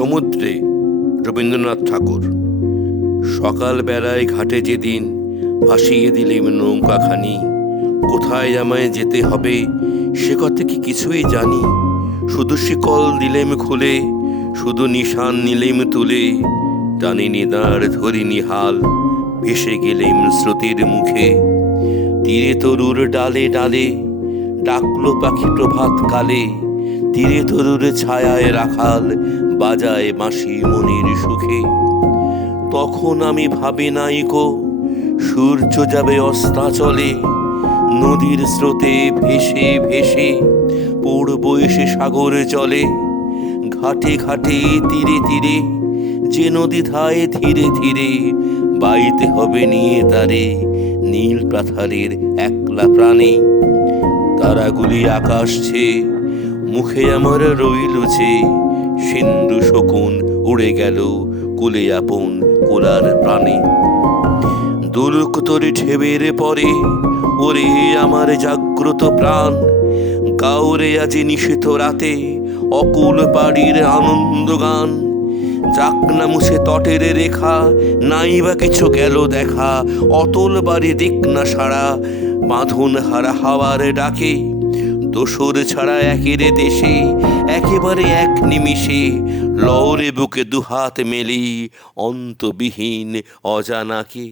সমুদ্রে রবীন্দ্রনাথ ঠাকুর। সকাল বেলায় ঘাটে যেদিন ভাসিয়ে দিলেম নৌকাখানি, কোথায় আমায় যেতে হবে সে কথা কি কিছুই জানি। শুধু শিকল দিলেম খুলে, শুধু নিশান নিলেম তুলে, টানিনি দাঁড় ধরিনি হাল, ভেসে গেলেম স্রোতের মুখে। তীরে তরুর ডালে ডালে ডাকলো পাখি প্রভাত কালে, তীরে তরুর ছায়ায় রাখাল বাজায় বাঁশি মনের সুখে। তখন আমি ভাবি নাইকো সূর্য যাবে অস্তাচলে, নদীর স্রোতে ভেসে ভেসে পড়ব এসে সাগর জলে। ঘাটে ঘাটে তীরে তীরে যে নদী ধায় ধীরে ধীরে, বাইতে হবে নিয়ে তারে নীল পাথারের একলা প্রাণে। তারাগুলি আকাশ ছেয়ে মুখে আমার রইল যে, সিন্ধু শকুন উড়ে গেল কুলে আপন কোলার প্রাণে। দুলুক তোরে ঢেবের পরে ওরে আমার জাগ্রত প্রাণ, গাওরে আজি নিশীথ রাতে অকুল পাড়ির আনন্দ গান। যাক না মুছে তটের রেখা, নাই বা কিছু গেল দেখা, অতল বাড়ি দিক না সারা বাঁধন হারা হাওয়ার ডাকে। দোসর ছাড়া একের দেশে একেবারে এক নিমিষে, লওরে বুকে দুহাত মেলি অন্তবিহীন অজানাকে।